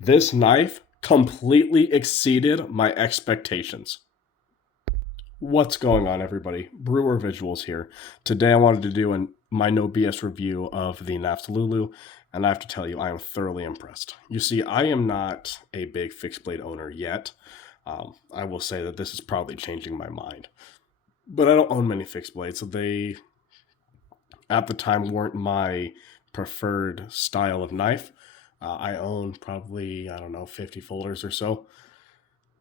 This knife completely exceeded my expectations. What's going on, everybody? BrewerVisuals here. Today I wanted to do my no BS review of the Knafs LuLu, and I have to tell you, I am thoroughly impressed. You see, I am not a big fixed blade owner yet. I will say that this is probably changing my mind. But I don't own many fixed blades, so they, at the time, weren't my preferred style of knife. I own probably, I don't know, 50 folders or so.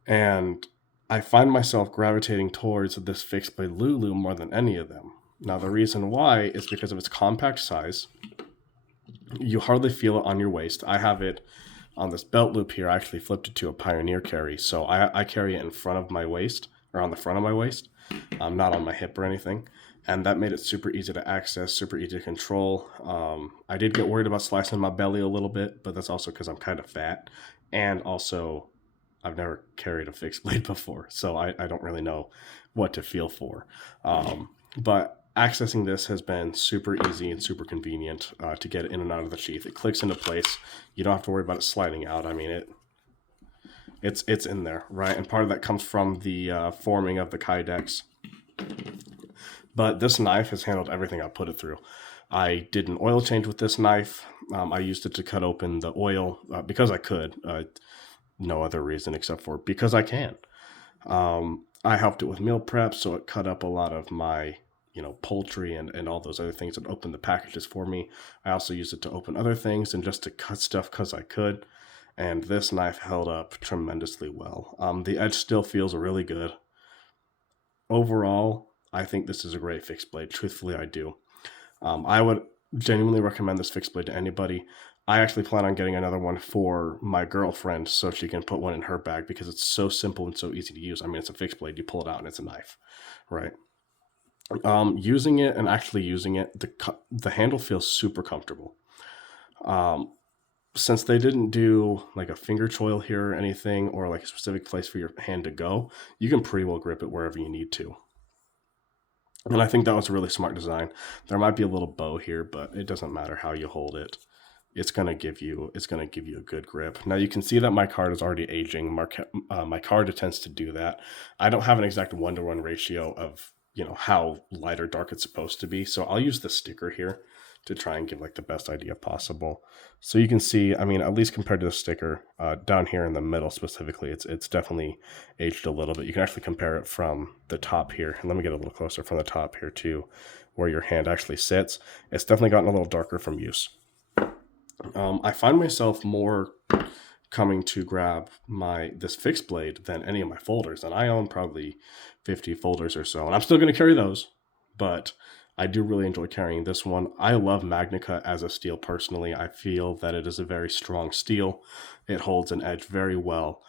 And I find myself gravitating towards this fixed blade LuLu more than any of them. Now, the reason why is because of its compact size. You hardly feel it on your waist. I have it on this belt loop here. I actually flipped it to a Pioneer carry. So I carry it in front of my waist, or on the front of my waist, not on my hip or anything. And that made it super easy to access, super easy to control. I did get worried about slicing my belly a little bit, but that's also because I'm kind of fat. And also, I've never carried a fixed blade before, so I don't really know what to feel for. But accessing this has been super easy and super convenient to get it in and out of the sheath. It clicks into place. You don't have to worry about it sliding out. I mean, it's in there, right? And part of that comes from the forming of the kydex. But this knife has handled everything I put it through. I did an oil change with this knife. I used it to cut open the oil because I could. No other reason except for because I can. I helped it with meal prep, so it cut up a lot of my, poultry and all those other things that opened the packages for me. I also used it to open other things and just to cut stuff because I could. And this knife held up tremendously well. The edge still feels really good. Overall, I think this is a great fixed blade. Truthfully, I do. I would genuinely recommend this fixed blade to anybody. I actually plan on getting another one for my girlfriend so she can put one in her bag because it's so simple and so easy to use. I mean, it's a fixed blade. You pull it out and it's a knife, right? Using it and actually using it, the handle feels super comfortable. Since they didn't do like a finger choil here or anything, or like a specific place for your hand to go, you can pretty well grip it wherever you need to. And I think that was a really smart design. There might be a little bow here, but it doesn't matter how you hold it. It's gonna give you a good grip. Now you can see that my card is already aging. My card tends to do that. I don't have an exact 1-to-1 ratio of how light or dark it's supposed to be, so I'll use the sticker here to try and give like the best idea possible. So you can see, I mean, at least compared to the sticker, down here in the middle specifically, it's definitely aged a little bit. You can actually compare it from the top here. And let me get a little closer from the top here to where your hand actually sits. It's definitely gotten a little darker from use. I find myself more coming to grab this fixed blade than any of my folders, and I own probably 50 folders or so, and I'm still going to carry those, but I do really enjoy carrying this one. I love magnacut as a steel personally. I feel that it is a very strong steel. It holds an edge very well.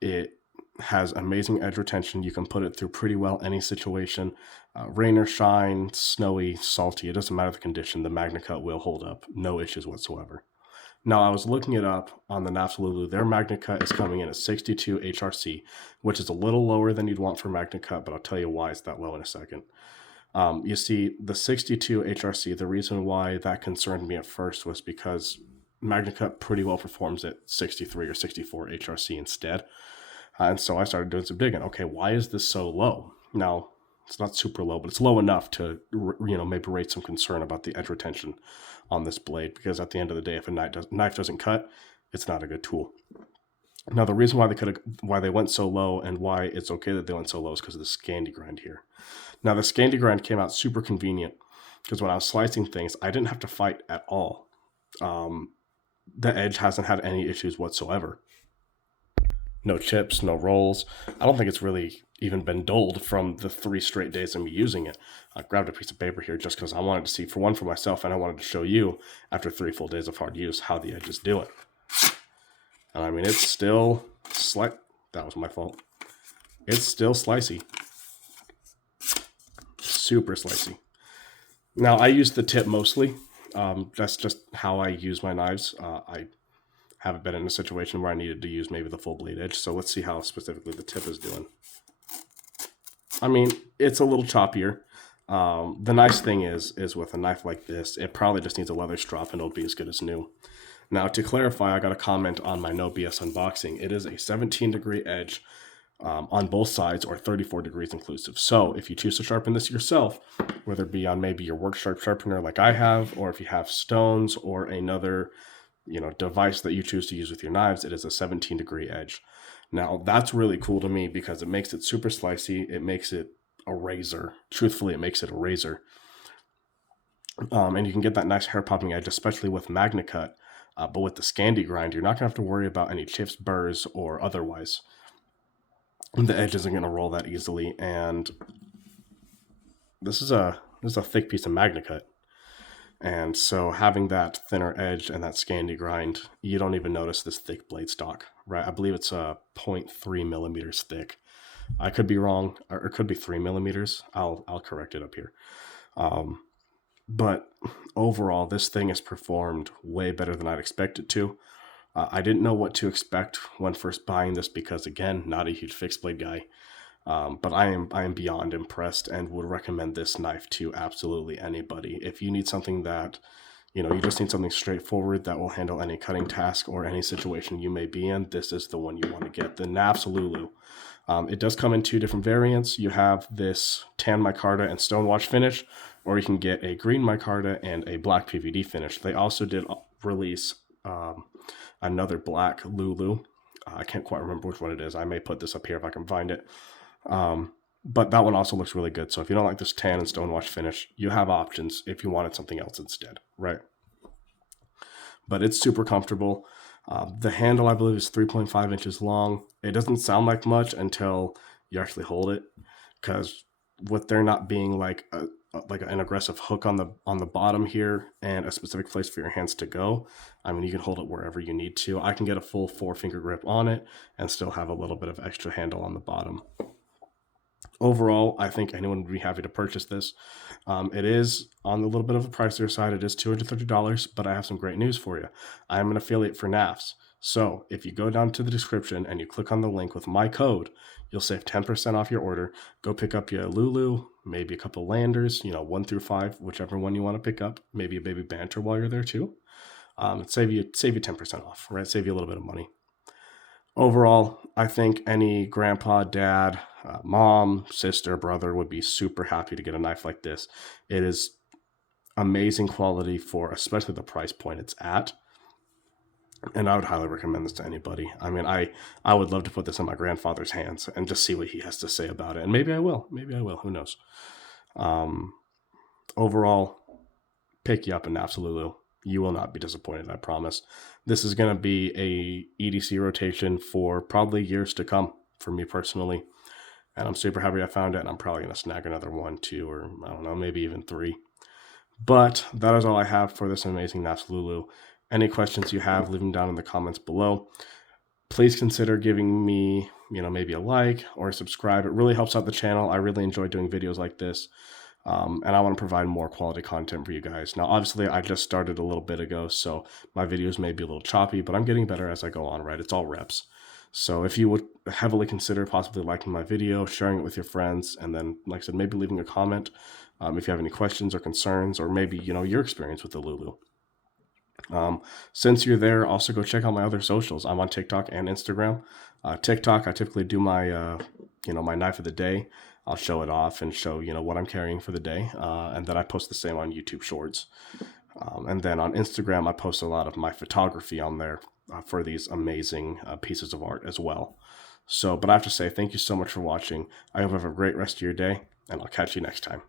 It has amazing edge retention. You can put it through pretty well any situation. Rain or shine, snowy, salty, it doesn't matter the condition. The magnacut will hold up. No issues whatsoever. Now, I was looking it up on the Knafs LuLu. Their magnacut is coming in at 62 HRC, which is a little lower than you'd want for magnacut, but I'll tell you why it's that low in a second. You see, the 62 HRC, the reason why that concerned me at first was because magnacut pretty well performs at 63 or 64 HRC instead. And so I started doing some digging. Okay, why is this so low? Now, it's not super low, but it's low enough to, maybe raise some concern about the edge retention on this blade, because at the end of the day, if a knife doesn't cut, it's not a good tool. Now, the reason why they went so low and why it's okay that they went so low is because of the Scandi grind here. Now, the Scandi grind came out super convenient because when I was slicing things, I didn't have to fight at all. The edge hasn't had any issues whatsoever. No chips, no rolls. I don't think it's really even been dulled from the 3 straight days of me using it. I grabbed a piece of paper here just because I wanted to see, for myself, and I wanted to show you, after 3 full days of hard use, how the edge is doing. And I mean, it's still that was my fault. It's still slicey. Super slicey. Now, I use the tip mostly. That's just how I use my knives. I haven't been in a situation where I needed to use maybe the full blade edge, so let's see how specifically the tip is doing. I mean, it's a little choppier. The nice thing is with a knife like this, it probably just needs a leather strap and it'll be as good as new. Now, to clarify, I got a comment on my No BS unboxing. It is a 17-degree edge on both sides, or 34 degrees inclusive. So if you choose to sharpen this yourself, whether it be on maybe your work sharpener like I have, or if you have stones or another device that you choose to use with your knives, it is a 17-degree edge. Now, that's really cool to me because it makes it super slicey. It makes it a razor. Truthfully, it makes it a razor. And you can get that nice hair popping edge, especially with magnacut. But with the Scandi grind, you're not going to have to worry about any chips, burrs, or otherwise. The edge isn't going to roll that easily. And this is a thick piece of magnacut. And so having that thinner edge and that Scandi grind, you don't even notice this thick blade stock, right? I believe it's 0.3 millimeters thick. I could be wrong, or it could be 3 millimeters. I'll correct it up here. But overall, this thing has performed way better than I'd expect it to. I didn't know what to expect when first buying this because, again, not a huge fixed blade guy. But I am beyond impressed and would recommend this knife to absolutely anybody. If you need something that, you just need something straightforward that will handle any cutting task or any situation you may be in, this is the one you want to get, the Knafs LuLu. It does come in 2 different variants. You have this tan micarta and stonewash finish, or you can get a green micarta and a black PVD finish. They also did release another black LuLu. I can't quite remember which one it is. I may put this up here if I can find it. But that one also looks really good. So if you don't like this tan and stonewash finish, you have options if you wanted something else instead, right? But it's super comfortable. The handle, I believe, is 3.5 inches long. It doesn't sound like much until you actually hold it, because with there not being like an aggressive hook on the bottom here and a specific place for your hands to go, I mean, you can hold it wherever you need to. I can get a full 4-finger grip on it and still have a little bit of extra handle on the bottom. Overall, I think anyone would be happy to purchase this. It is on the little bit of a pricier side. It is $230, but I have some great news for you. I am an affiliate for Knafs. So if you go down to the description and you click on the link with my code, you'll save 10% off your order. Go pick up your LuLu, maybe a couple landers, 1 through 5, whichever one you want to pick up. Maybe a baby banter while you're there too. Save you 10% off, right? Save you a little bit of money. Overall, I think any grandpa, dad, mom, sister, brother would be super happy to get a knife like this. It is amazing quality for especially the price point it's at. And I would highly recommend this to anybody. I mean, I would love to put this in my grandfather's hands and just see what he has to say about it. And maybe I will. Who knows? Overall, pick you up in Knafs LuLu. You will not be disappointed, I promise. This is going to be a EDC rotation for probably years to come for me personally. And I'm super happy I found it. And I'm probably going to snag another 1, 2, or I don't know, maybe even 3. But that is all I have for this amazing Knafs LuLu. Any questions you have, leave them down in the comments below. Please consider giving me, maybe a like or subscribe. It really helps out the channel. I really enjoy doing videos like this. And I want to provide more quality content for you guys. Now, obviously, I just started a little bit ago, so my videos may be a little choppy, but I'm getting better as I go on, right? It's all reps. So if you would heavily consider possibly liking my video, sharing it with your friends, and then, like I said, maybe leaving a comment if you have any questions or concerns, or maybe, your experience with the LuLu. Since you're there, also go check out my other socials. I'm on TikTok and Instagram. TikTok, I typically do my, my knife of the day. I'll show it off and show, what I'm carrying for the day. And then I post the same on YouTube Shorts. And then on Instagram, I post a lot of my photography on there for these amazing pieces of art as well. So, but I have to say, thank you so much for watching. I hope you have a great rest of your day, and I'll catch you next time.